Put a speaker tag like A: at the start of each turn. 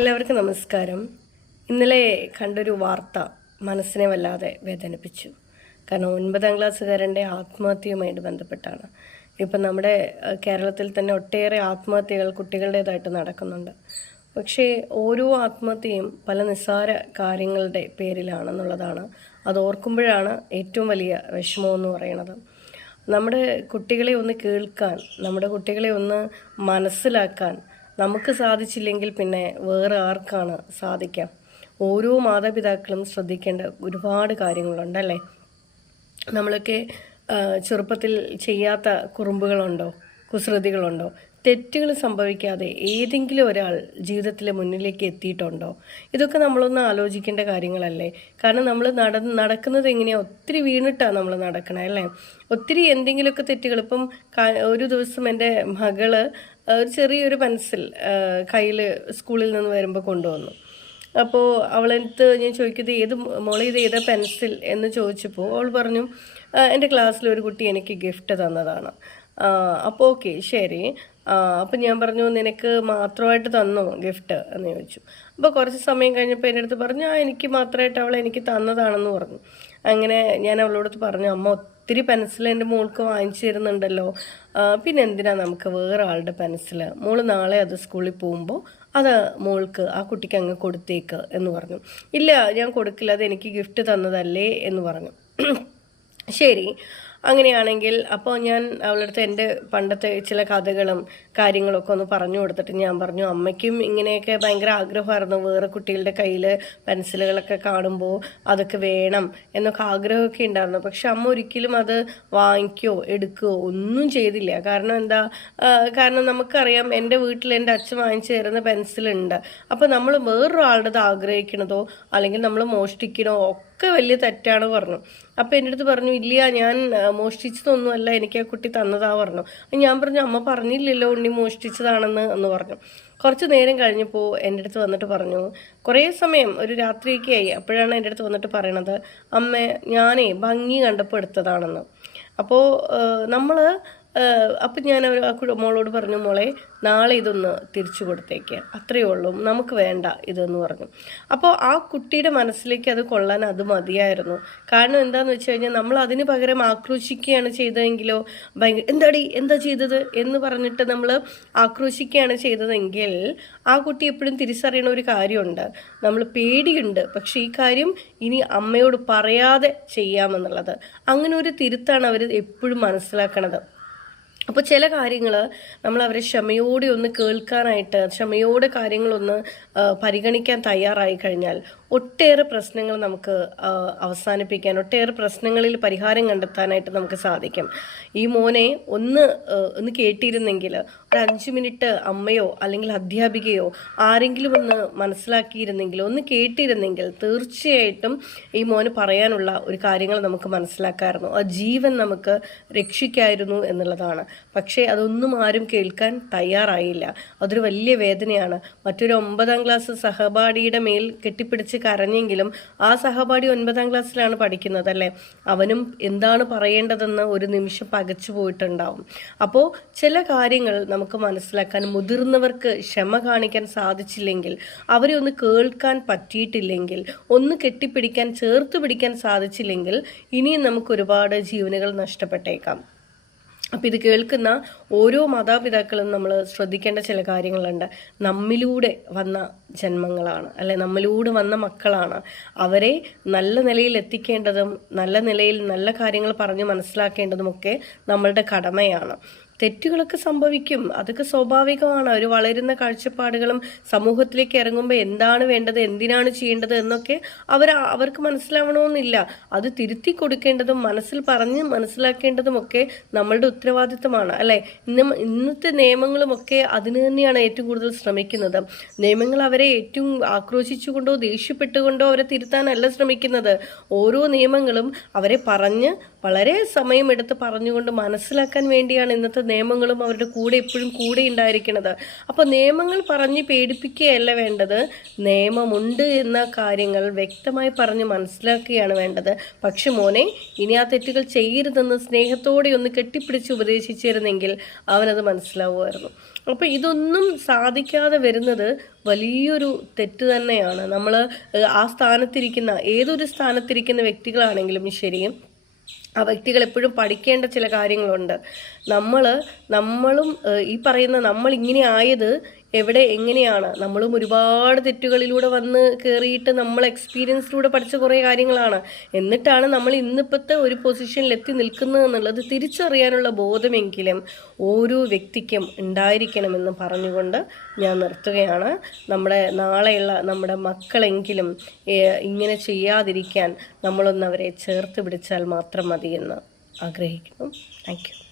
A: എല്ലാവർക്കും നമസ്കാരം. ഇന്നലെ കണ്ടൊരു വാർത്ത മനസ്സിനെ വല്ലാതെ വേദനിപ്പിച്ചു. കാരണം ഒൻപതാം ക്ലാസ്സുകാരന്റെ ആത്മഹത്യയുമായിട്ട് ബന്ധപ്പെട്ടാണ്. ഇപ്പം നമ്മുടെ കേരളത്തിൽ തന്നെ ഒട്ടേറെ ആത്മഹത്യകൾ കുട്ടികളുടേതായിട്ട് നടക്കുന്നുണ്ട്. പക്ഷേ ഓരോ ആത്മഹത്യയും പല നിസ്സാര കാര്യങ്ങളുടെ പേരിലാണെന്നുള്ളതാണ് അത് ഓർക്കുമ്പോഴാണ് ഏറ്റവും വലിയ വിഷമമെന്ന് പറയുന്നത്. നമ്മുടെ കുട്ടികളെ ഒന്ന് കേൾക്കാൻ നമ്മുടെ കുട്ടികളെ ഒന്ന് മനസ്സിലാക്കാൻ നമുക്ക് സാധിച്ചില്ലെങ്കിൽ പിന്നെ വേറെ ആർക്കാണ് സാധിക്കുക ഓരോ മാതാപിതാക്കളും ശ്രദ്ധിക്കേണ്ട ഒരുപാട് കാര്യങ്ങളുണ്ടല്ലേ നമ്മളൊക്കെ ചെറുപ്പത്തിൽ ചെയ്യാത്ത കുറുമ്പുകളുണ്ടോ? കുസൃതികളുണ്ടോ? തെറ്റുകൾ സംഭവിക്കാതെ ഏതെങ്കിലും ഒരാൾ ജീവിതത്തിൽ മുന്നിലേക്ക് എത്തിയിട്ടുണ്ടോ? ഇതൊക്കെ നമ്മളൊന്ന് ആലോചിക്കേണ്ട കാര്യങ്ങളല്ലേ? കാരണം നമ്മൾ നട നടക്കുന്നത് എങ്ങനെയാണ് ഒത്തിരി വീണിട്ടാണ് നമ്മൾ നടക്കണേ അല്ലേ? ഒത്തിരി എന്തെങ്കിലുമൊക്കെ തെറ്റുകൾ. ഇപ്പം ഒരു ദിവസം എന്റെ മകൾ ഒരു ചെറിയൊരു പെൻസിൽ കയ്യിൽ സ്കൂളിൽ നിന്ന് വരുമ്പോൾ കൊണ്ടുവന്നു. അപ്പോൾ അവളടുത്ത് ഞാൻ ചോദിക്കുന്നത് ഏത് മോളെ ഇത് ഏതാ പെൻസിൽ? എന്ന് ചോദിച്ചപ്പോൾ അവൾ പറഞ്ഞു എന്റെ ക്ലാസ്സിൽ ഒരു കുട്ടി എനിക്ക് ഗിഫ്റ്റ് തന്നതാണ്. അപ്പോൾ ഓക്കെ ശരി. അപ്പം ഞാൻ പറഞ്ഞു നിനക്ക് മാത്രമായിട്ട് തന്നോ ഗിഫ്റ്റ്? എന്ന് ചോദിച്ചു. അപ്പോൾ കുറച്ച് സമയം കഴിഞ്ഞപ്പോൾ എന്റെ അടുത്ത് പറഞ്ഞു ആ എനിക്ക് മാത്രമായിട്ട് അവൾ എനിക്ക് തന്നതാണെന്ന് പറഞ്ഞു. അങ്ങനെ ഞാൻ അവളോട് പറഞ്ഞു അമ്മ ഒത്തിരി പെൻസിൽ എന്റെ മോൾക്ക് വാങ്ങിച്ചു തരുന്നുണ്ടല്ലോ. പിന്നെ എന്തിനാ നമുക്ക് വേറെ ആളുടെ പെൻസിൽ മോൾ നാളെ അത് സ്കൂളിൽ പോകുമ്പോൾ അത് മോൾക്ക് ആ കുട്ടിക്ക് അങ്ങ് കൊടുത്തേക്ക് എന്ന് പറഞ്ഞു. ഇല്ല ഞാൻ കൊടുക്കില്ല അത് എനിക്ക് ഗിഫ്റ്റ് തന്നതല്ലേ എന്ന് പറഞ്ഞു. ശരി. അങ്ങനെയാണെങ്കിൽ അപ്പോൾ ഞാൻ അവളുടെ അടുത്ത് എന്റെ പണ്ടത്തെ ചില കഥകളും കാര്യങ്ങളൊക്കെ ഒന്ന് പറഞ്ഞു കൊടുത്തിട്ട് ഞാൻ പറഞ്ഞു അമ്മയ്ക്കും ഇങ്ങനെയൊക്കെ ഭയങ്കര ആഗ്രഹമായിരുന്നു. വേറെ കുട്ടികളുടെ കയ്യിൽ പെൻസിലുകളൊക്കെ കാണുമ്പോൾ അതൊക്കെ വേണം എന്നൊക്കെ ആഗ്രഹമൊക്കെ ഉണ്ടായിരുന്നു. പക്ഷെ അമ്മ ഒരിക്കലും അത് വാങ്ങിക്കോ എടുക്കുകയോ ഒന്നും ചെയ്തില്ല. കാരണം എന്താ കാരണം നമുക്കറിയാം എന്റെ വീട്ടിൽ എന്റെ അച്ഛൻ വാങ്ങിച്ചു തരുന്ന പെൻസിലുണ്ട്. അപ്പോൾ നമ്മൾ വേറൊരാളുടേത് ആഗ്രഹിക്കണതോ അല്ലെങ്കിൽ നമ്മൾ മോഷ്ടിക്കണോ ഒക്കെ വലിയ തെറ്റാണ് പറഞ്ഞു. അപ്പോൾ എന്റെ അടുത്ത് പറഞ്ഞു ഇല്ല ഞാൻ മോഷ്ടിച്ചതൊന്നുമല്ല എനിക്ക് ആ കുട്ടി തന്നതാ പറഞ്ഞു. ഞാൻ പറഞ്ഞു അമ്മ പറഞ്ഞില്ലല്ലോ ഉണ്ണി മോഷ്ടിച്ചതാണെന്ന് എന്ന് പറഞ്ഞു. കുറച്ച് നേരം കഴിഞ്ഞപ്പോൾ എന്റെ അടുത്ത് വന്നിട്ട് പറഞ്ഞു കുറേ സമയം ഒരു രാത്രിയൊക്കെ ആയി. അപ്പോഴാണ് എന്റെ അടുത്ത് വന്നിട്ട് പറയണത് അമ്മ ഞാനേ ഭംഗി കണ്ടപ്പോൾ എടുത്തതാണെന്ന്. അപ്പോൾ നമ്മൾ അപ്പം ഞാൻ അവർ ആ മോളോട് പറഞ്ഞു മോളെ നാളെ ഇതൊന്ന് തിരിച്ചു കൊടുത്തേക്ക്. അത്രയേ ഉള്ളൂ. നമുക്ക് വേണ്ട ഇതെന്ന് പറഞ്ഞു. അപ്പോൾ ആ കുട്ടിയുടെ മനസ്സിലേക്ക് അത് കൊള്ളാൻ അത് മതിയായിരുന്നു. കാരണം എന്താണെന്ന് വെച്ച് കഴിഞ്ഞാൽ നമ്മൾ അതിന് പകരം ആക്രോശിക്കുകയാണ് ചെയ്തതെങ്കിലോ ഭയങ്കര എന്താടി? എന്താ ചെയ്തത്? എന്ന് പറഞ്ഞിട്ട് നമ്മൾ ആക്രോശിക്കുകയാണ് ചെയ്തതെങ്കിൽ ആ കുട്ടി എപ്പോഴും തിരിച്ചറിയണ ഒരു കാര്യമുണ്ട്. നമ്മൾ പേടിയുണ്ട്. പക്ഷേ ഈ കാര്യം ഇനി അമ്മയോട് പറയാതെ ചെയ്യാമെന്നുള്ളത്. അങ്ങനെ ഒരു തിരുത്താണ് അവർ എപ്പോഴും മനസ്സിലാക്കണത്. അപ്പോൾ ചില കാര്യങ്ങൾ നമ്മൾ അവരെ ക്ഷമയോടെ ഒന്ന് കേൾക്കാനായിട്ട് ക്ഷമയോടെ കാര്യങ്ങളൊന്ന് പരിഗണിക്കാൻ തയ്യാറായി കഴിഞ്ഞാൽ ഒട്ടേറെ പ്രശ്നങ്ങൾ നമുക്ക് അവസാനിപ്പിക്കാൻ ഒട്ടേറെ പ്രശ്നങ്ങളിൽ പരിഹാരം കണ്ടെത്താനായിട്ട് നമുക്ക് സാധിക്കും. ഈ മോനെ ഒന്ന് ഒന്ന് കേട്ടിരുന്നെങ്കിൽ ഒരു അഞ്ച് മിനിറ്റ് അമ്മയോ അല്ലെങ്കിൽ അധ്യാപികയോ ആരെങ്കിലും ഒന്ന് മനസ്സിലാക്കിയിരുന്നെങ്കിൽ ഒന്ന് കേട്ടിരുന്നെങ്കിൽ തീർച്ചയായിട്ടും ഈ മോന് പറയാനുള്ള ഒരു കാര്യങ്ങൾ നമുക്ക് മനസ്സിലാക്കാമായിരുന്നു ആ ജീവൻ നമുക്ക് രക്ഷിക്കായിരുന്നു എന്നുള്ളതാണ്. പക്ഷേ അതൊന്നും ആരും കേൾക്കാൻ തയ്യാറായില്ല. അതൊരു വലിയ വേദനയാണ്. മറ്റൊരു ഒമ്പതാം ക്ലാസ് സഹപാഠിയുടെ മേൽ കെട്ടിപ്പിടിച്ച് കരഞ്ഞെങ്കിലും ആ സഹപാഠി ഒൻപതാം ക്ലാസ്സിലാണ് പഠിക്കുന്നത് അല്ലേ? അവനും എന്താണ് പറയേണ്ടതെന്ന് ഒരു നിമിഷം പകച്ചു പോയിട്ടുണ്ടാവും. അപ്പോൾ ചില കാര്യങ്ങൾ നമുക്ക് മനസ്സിലാക്കാൻ മുതിർന്നവർക്ക് ക്ഷമ കാണിക്കാൻ സാധിച്ചില്ലെങ്കിൽ അവരെ ഒന്ന് കേൾക്കാൻ പറ്റിയിട്ടില്ലെങ്കിൽ ഒന്ന് കെട്ടിപ്പിടിക്കാൻ ചേർത്ത് പിടിക്കാൻ സാധിച്ചില്ലെങ്കിൽ ഇനിയും നമുക്ക് ഒരുപാട് ജീവനുകൾ നഷ്ടപ്പെട്ടേക്കാം. അപ്പം ഇത് കേൾക്കുന്ന ഓരോ മാതാപിതാക്കളും നമ്മൾ ശ്രദ്ധിക്കേണ്ട ചില കാര്യങ്ങളുണ്ട്. നമ്മിലൂടെ വന്ന ജന്മങ്ങളാണ് അല്ലെ നമ്മിലൂടെ വന്ന മക്കളാണ്. അവരെ നല്ല നിലയിൽ എത്തിക്കേണ്ടതും നല്ല നിലയിൽ നല്ല കാര്യങ്ങൾ പറഞ്ഞ് മനസ്സിലാക്കേണ്ടതുമൊക്കെ നമ്മളുടെ കടമയാണ്. തെറ്റുകളൊക്കെ സംഭവിക്കും. അതൊക്കെ സ്വാഭാവികമാണ്. അവർ വളരുന്ന കാഴ്ചപ്പാടുകളും സമൂഹത്തിലേക്ക് ഇറങ്ങുമ്പോൾ എന്താണ് വേണ്ടത് എന്തിനാണ് ചെയ്യേണ്ടത് എന്നൊക്കെ അവർ അവർക്ക് മനസ്സിലാവണമെന്നില്ല. അത് തിരുത്തി കൊടുക്കേണ്ടതും മനസ്സിൽ പറഞ്ഞ് മനസ്സിലാക്കേണ്ടതും ഒക്കെ നമ്മളുടെ ഉത്തരവാദിത്തമാണ് അല്ലെ? ഇന്ന് ഇന്നത്തെ നിയമങ്ങളുമൊക്കെ അതിന് തന്നെയാണ് ഏറ്റവും കൂടുതൽ ശ്രമിക്കുന്നത്. നിയമങ്ങൾ അവരെ ഏറ്റവും ആക്രോശിച്ചുകൊണ്ടോ ദേഷ്യപ്പെട്ടുകൊണ്ടോ അവരെ തിരുത്താനല്ല ശ്രമിക്കുന്നത്. ഓരോ നിയമങ്ങളും അവരെ പറഞ്ഞ് വളരെ സമയമെടുത്ത് പറഞ്ഞുകൊണ്ട് മനസ്സിലാക്കാൻ വേണ്ടിയാണ് ഇന്നത്തെ നിയമങ്ങളും അവരുടെ കൂടെ എപ്പോഴും കൂടെ ഉണ്ടായിരിക്കുന്നത് അപ്പോൾ നിയമങ്ങൾ പറഞ്ഞ് പേടിപ്പിക്കുകയല്ല വേണ്ടത്. നിയമമുണ്ട് എന്ന കാര്യങ്ങൾ വ്യക്തമായി പറഞ്ഞ് മനസ്സിലാക്കുകയാണ് വേണ്ടത്. പക്ഷെ മോനെ ഇനി ആ തെറ്റുകൾ ചെയ്യരുതെന്ന് സ്നേഹത്തോടെ ഒന്ന് കെട്ടിപ്പിടിച്ച് ഉപദേശിച്ചിരുന്നെങ്കിൽ അവനത് മനസ്സിലാവുമായിരുന്നു. അപ്പോൾ ഇതൊന്നും സാധിക്കാതെ വരുന്നത് വലിയൊരു തെറ്റ് തന്നെയാണ്. നമ്മൾ ആ സ്ഥാനത്തിരിക്കുന്ന ഏതൊരു സ്ഥാനത്തിരിക്കുന്ന വ്യക്തികളാണെങ്കിലും ശരി ആ വ്യക്തികൾ എപ്പോഴും പഠിക്കേണ്ട ചില കാര്യങ്ങളുണ്ട്. നമ്മൾ നമ്മളും ഈ പറയുന്ന നമ്മൾ ഇങ്ങനെ ആയത് എവിടെ എങ്ങനെയാണ്? നമ്മളും ഒരുപാട് തെറ്റുകളിലൂടെ വന്ന് കയറിയിട്ട് നമ്മൾ എക്സ്പീരിയൻസിലൂടെ പഠിച്ച കുറേ കാര്യങ്ങളാണ്. എന്നിട്ടാണ് നമ്മൾ ഇന്നിപ്പോഴത്തെ ഒരു പൊസിഷനിൽ എത്തി നിൽക്കുന്നത് എന്നുള്ളത് തിരിച്ചറിയാനുള്ള ബോധമെങ്കിലും ഓരോ വ്യക്തിക്കും ഉണ്ടായിരിക്കണമെന്ന് പറഞ്ഞുകൊണ്ട് ഞാൻ നിർത്തുകയാണ്. നമ്മുടെ നാളെയുള്ള നമ്മുടെ മക്കളെങ്കിലും ഇങ്ങനെ ചെയ്യാതിരിക്കാൻ നമ്മളൊന്നവരെ ചേർത്ത് പിടിച്ചാൽ മാത്രം മതിയെന്ന് ആഗ്രഹിക്കുന്നു. താങ്ക്